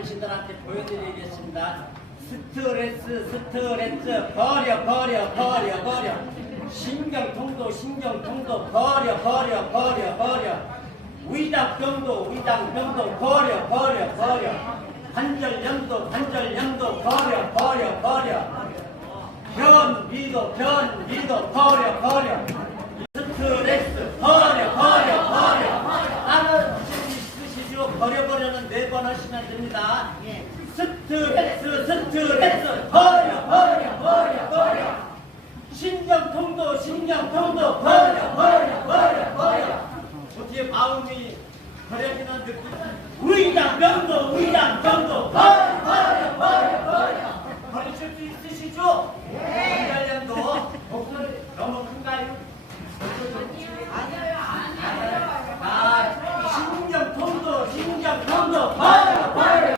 어르신들한테 보여드리겠습니다. 스트레스 스트레스 버려 버려 버려 버려. 신경통도 신경통도 버려 버려 버려 버려. 위장병도 위장병도 버려 버려 버려. 관절염도 관절염도 버려 버려 버려. 변비도 변비도 버려 버려 버려버려는 네 번 하시면 됩니다. 예. 스트레스 예. 스트레스 예. 예. 버려 버려 버려 버려. 신경통도 신경통도. 버려 버려 버려 버려. 어떻게 마음이 버려지는 느낌 위장병도 위장병도. 버려 버려 버려 버려. 버리실 수 있으시죠? 예. 1년도 목소리 너무 큰가요? 아니요. 서